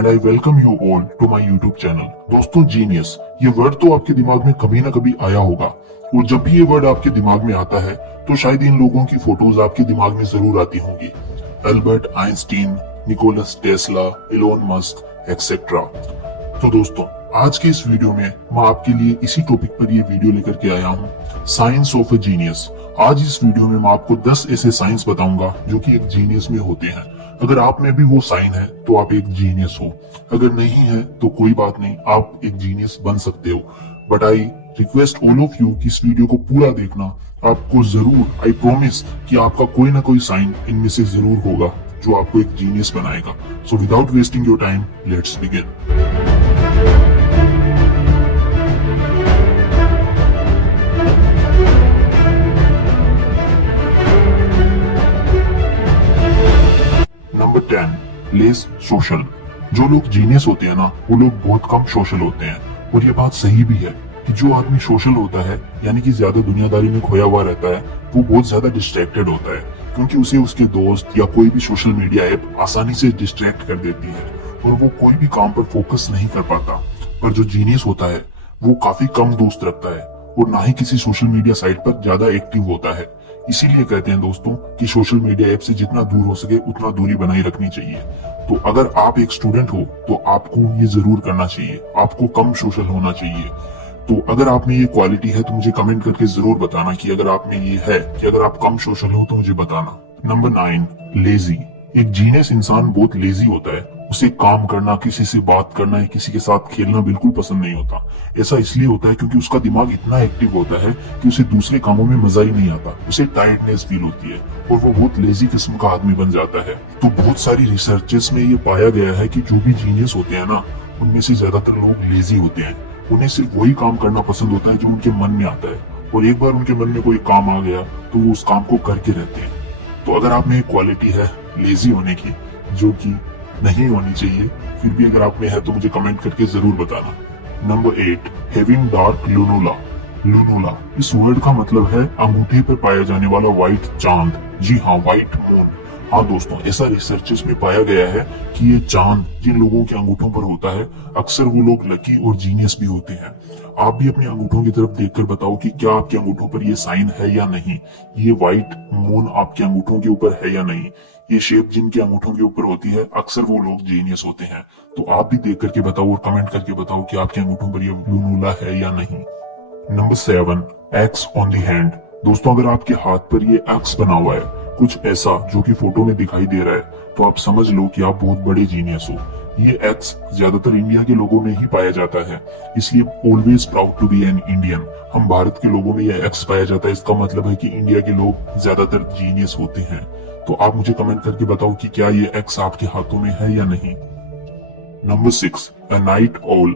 and I welcome you all to my YouTube channel। दोस्तों genius ये word तो आपके दिमाग में कभी ना कभी आया होगा और जब भी ये वर्ड आपके दिमाग में आता है तो शायद इन लोगों की फोटोज आपके दिमाग में जरूर आती होंगी। Albert Einstein, Nicholas Tesla, Elon Musk etcetera. तो दोस्तों आज के इस वीडियो में मैं आपके लिए इसी टॉपिक पर ये वीडियो लेकर के आया हूँ, साइंस ऑफ अ जीनियस। आज इस वीडियो में मैं आपको 10 ऐसे साइंस बताऊंगा जो कि एक जीनियस में होते हैं। अगर आप में भी वो साइन है तो आप एक जीनियस हो, अगर नहीं है तो कोई बात नहीं, आप एक जीनियस बन सकते हो। But I request all of you कि इस वीडियो को पूरा देखना। आपको जरूर, आई प्रॉमिस कि आपका कोई ना कोई साइन इनमें से जरूर होगा जो आपको एक जीनियस बनाएगा। So without wasting your time let's begin. Number 10, less social. जो लोग जीनियस होते हैं ना वो लोग बहुत कम सोशल होते हैं और ये बात सही भी है कि जो आदमी सोशल होता है यानी कि ज्यादा दुनियादारी में खोया हुआ रहता है वो बहुत ज्यादा डिस्ट्रैक्टेड होता है, क्योंकि उसे उसके दोस्त या कोई भी सोशल मीडिया ऐप आसानी से डिस्ट्रैक्ट कर देती है और वो कोई भी काम पर फोकस नहीं कर पाता। पर जो जीनियस होता है वो काफी कम दोस्त रखता है और ना ही किसी सोशल मीडिया साइट पर ज्यादा एक्टिव होता है। इसीलिए कहते हैं दोस्तों कि सोशल मीडिया ऐप से जितना दूर हो सके उतना दूरी बनाए रखनी चाहिए। तो अगर आप एक स्टूडेंट हो तो आपको ये जरूर करना चाहिए, आपको कम सोशल होना चाहिए। तो अगर आप में ये क्वालिटी है तो मुझे कमेंट करके जरूर बताना कि अगर आप में ये है कि अगर आप कम सोशल हो तो मुझे बताना। Number 9, lazy. एक जीनियस इंसान बहुत लेजी होता है, उसे काम करना, किसी से बात करना या किसी के साथ खेलना बिल्कुल पसंद नहीं होता। ऐसा इसलिए होता है क्योंकि उसका दिमाग इतना एक्टिव होता है कि उसे दूसरे कामों में मजा ही नहीं आता, उसे टायर्डनेस फील होती है और वो बहुत लेजी किस्म का आदमी बन जाता है। तो बहुत सारी रिसर्चेस में ये पाया गया है कि जो भी जीनियस होते हैं ना उनमें से ज्यादातर लोग लेजी होते हैं। उन्हें सिर्फ वही काम करना पसंद होता है जो उनके मन में आता है और एक बार उनके मन में कोई काम आ गया तो वो उस काम को करके रहते हैं। तो अगर आप में एक क्वालिटी है लेजी होने की जो कि नहीं होनी चाहिए, फिर भी अगर आप में है तो मुझे कमेंट करके जरूर बताना। Number 8, having dark lunula. Lunula इस वर्ड का मतलब है अंगूठे पर पाया जाने वाला व्हाइट चांद। जी हाँ, व्हाइट मून। हाँ दोस्तों, ऐसा रिसर्चेस में पाया गया है कि ये चांद जिन लोगों के अंगूठों पर होता है अक्सर वो लोग लकी और जीनियस भी होते हैं। आप भी अपने अंगूठों की तरफ देखकर बताओ कि क्या आपके अंगूठों पर ये साइन है या नहीं, ये व्हाइट मून आपके अंगूठों के ऊपर है या नहीं। ये शेप जिनके अंगूठों के ऊपर होती है अक्सर वो लोग जीनियस होते हैं। तो आप भी देख करके बताओ और कमेंट करके बताओ कि आपके अंगूठों पर ये लुनुला है या नहीं। Number 7, x on the hand. दोस्तों अगर आपके हाथ पर ये एक्स बना हुआ है, कुछ ऐसा जो कि फोटो में दिखाई दे रहा है, तो आप समझ लो कि आप बहुत बड़े जीनियस हो। ये एक्स ज्यादातर इंडिया के लोगों में ही पाया जाता है, इसलिए always proud to be an Indian. हम भारत के लोगों में ये एक्स पाया जाता है, इसका मतलब है कि इंडिया के लोग ज्यादातर जीनियस होते हैं। तो आप मुझे कमेंट करके बताओ कि क्या ये एक्स आपके हाथों में है या नहीं। Number 6, a night all.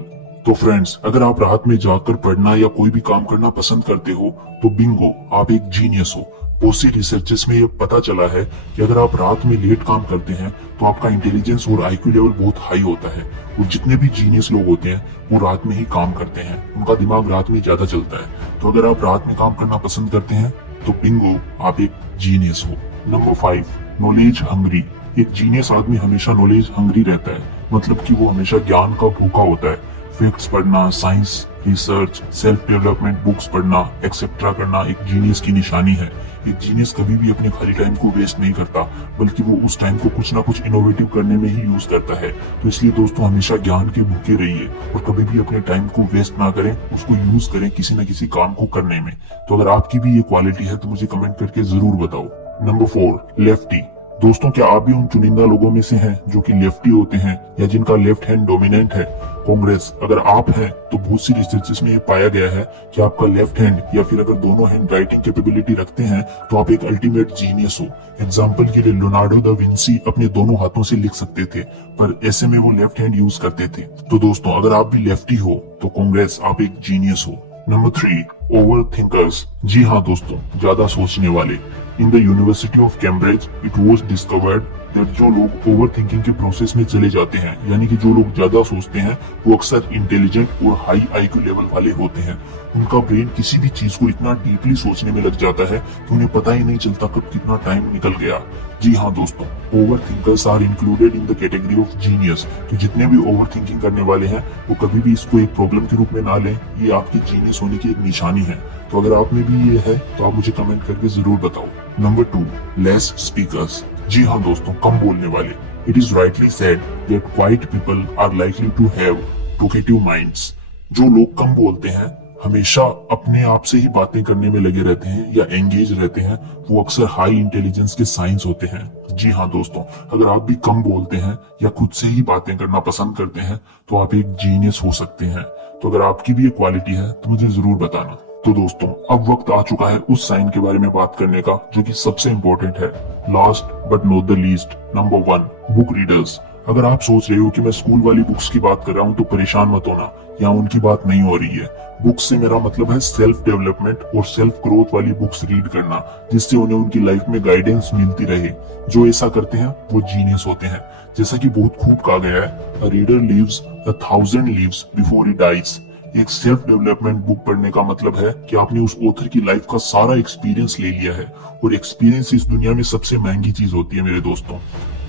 तो फ्रेंड्स अगर आप रात में जाकर पढ़ना या कोई भी काम करना पसंद करते हो तो बिंगो, आप एक जीनियस हो। बहुत सी रिसर्चेस में ये पता चला है कि अगर आप रात में लेट काम करते हैं तो आपका इंटेलिजेंस और आईक्यू लेवल बहुत हाई होता है और जितने भी जीनियस लोग होते हैं वो रात में ही काम करते हैं, उनका दिमाग रात में ज्यादा चलता है। तो अगर आप रात में काम करना पसंद करते हैं तो बिंगो, आप एक जीनियस हो। Number 5, knowledge hungry. एक जीनियस आदमी हमेशा नॉलेज हंग्री रहता है, मतलब कि वो हमेशा ज्ञान का भूखा होता है। फैक्ट्स पढ़ना, science, research, self development books पढ़ना एक्सेट्रा करना एक जीनियस की निशानी है। एक जीनियस कभी भी अपने खाली टाइम को वेस्ट नहीं करता, बल्कि वो उस टाइम को कुछ ना कुछ इनोवेटिव करने में ही यूज करता है। तो इसलिए दोस्तों हमेशा ज्ञान के भूखे रहिए और कभी भी अपने टाइम को वेस्ट ना करें, उसको यूज करें किसी न किसी काम को करने में। तो अगर आपकी भी ये क्वालिटी है तो मुझे कमेंट करके जरूर बताओ। Number 4, lefty. दोस्तों क्या आप भी उन चुनिंदा लोगों में से हैं जो कि लेफ्टी होते हैं या जिनका लेफ्ट हैंड डोमिनेंट है? कांग्रेस, अगर आप हैं तो बहुत सी रिसर्चेस में ये पाया गया है कि आपका लेफ्ट हैंड या फिर अगर दोनों हैंड राइटिंग कैपेबिलिटी रखते हैं तो आप एक अल्टीमेट जीनियस हो। एग्जांपल के लिए लियोनार्डो दा विंसी अपने दोनों हाथों से लिख सकते थे, पर ऐसे में वो लेफ्ट हैंड यूज करते थे। तो दोस्तों अगर आप भी लेफ्टी हो तो कांग्रेस, आप एक जीनियस हो। Number 3, over thinkers. जी हाँ दोस्तों, ज्यादा सोचने वाले। In the University of Cambridge, it was discovered that जो लोग ओवर थिंकिंग के प्रोसेस में चले जाते हैं, यानी कि जो लोग ज्यादा सोचते हैं, वो अक्सर इंटेलिजेंट और हाई आईक्यू लेवल वाले होते हैं। उनका ब्रेन किसी भी चीज को इतना डीपली सोचने में लग जाता है कि उन्हें पता ही नहीं चलता कब कितना टाइम निकल गया। जी हाँ दोस्तों, over thinkers are included in the category of genius. तो जितने भी ओवर थिंकिंग करने वाले हैं वो कभी भी इसको एक प्रॉब्लम के रूप में ना लें, ये आपकी जीनियस होने की एक निशानी है। तो अगर आप में भी ये है तो आप मुझे कमेंट करके जरूर बताओ। Number 2, less speakers. जी हाँ दोस्तों, कम बोलने वाले। It is rightly said that quiet people are likely to have talkative minds. जो लोग कम बोलते हैं, हमेशा अपने आप से ही बातें करने में लगे रहते हैं या एंगेज रहते हैं, वो अक्सर हाई इंटेलिजेंस के साइंस होते हैं। जी हाँ दोस्तों, अगर आप भी कम बोलते हैं या खुद से ही बातें करना पसंद करते हैं तो आप एक जीनियस हो सकते हैं। तो अगर आपकी भी ये क्वालिटी है तो मुझे जरूर बताना। तो दोस्तों, अब वक्त आ चुका है उस साइन के बारे में बात करने का जो कि सबसे इंपॉर्टेंट है। Last but not the least, number 1, book readers. अगर आप सोच रहे हो कि मैं स्कूल वाली बुक्स की बात कर रहा हूँ तो परेशान मत होना, यहाँ उनकी बात नहीं हो रही है। बुक्स से मेरा मतलब है सेल्फ डेवलपमेंट और सेल्फ ग्रोथ वाली बुक्स रीड करना, जिससे उन्हें उनकी लाइफ में गाइडेंस मिलती रहे। जो ऐसा करते हैं वो जीनियस होते हैं। जैसा कि बहुत खूब कहा गया है, a reader lives 1,000 lives before he dies. एक सेल्फ डेवलपमेंट बुक पढ़ने का मतलब है कि आपने उस ऑथर की लाइफ का सारा एक्सपीरियंस ले लिया है, और एक्सपीरियंस इस दुनिया में सबसे महंगी चीज होती है मेरे दोस्तों।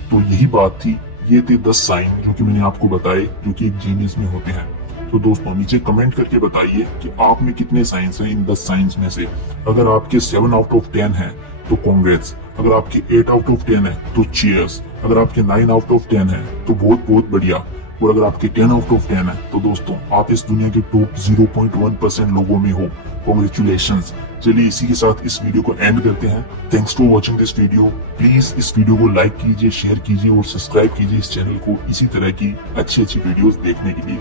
तो यही बात थी, ये थे 10 साइन जो कि मैंने आपको बताए जो कि एक जीनियस में होते हैं। तो दोस्तों, नीचे कमेंट करके बताइए कि आप में कितने साइंस हैं इन 10 साइंस में से। अगर आपके 7 आउट ऑफ 10 है तो कांग्रेट्स। अगर आपके 8 आउट ऑफ 10 है तो चीयर्स। अगर आपके 9 आउट ऑफ 10 है तो बहुत बहुत बढ़िया। और अगर आपके 10 आउट ऑफ 10 है तो दोस्तों, आप इस दुनिया के टॉप 0.1% लोगों में हो। कॉन्ग्रेचुलेशंस। चलिए इसी के साथ इस वीडियो को एंड करते हैं। Thanks for watching this video. Please इस वीडियो को लाइक कीजिए, शेयर कीजिए और सब्सक्राइब कीजिए इस चैनल को इसी तरह की अच्छी अच्छी वीडियोस देखने के लिए।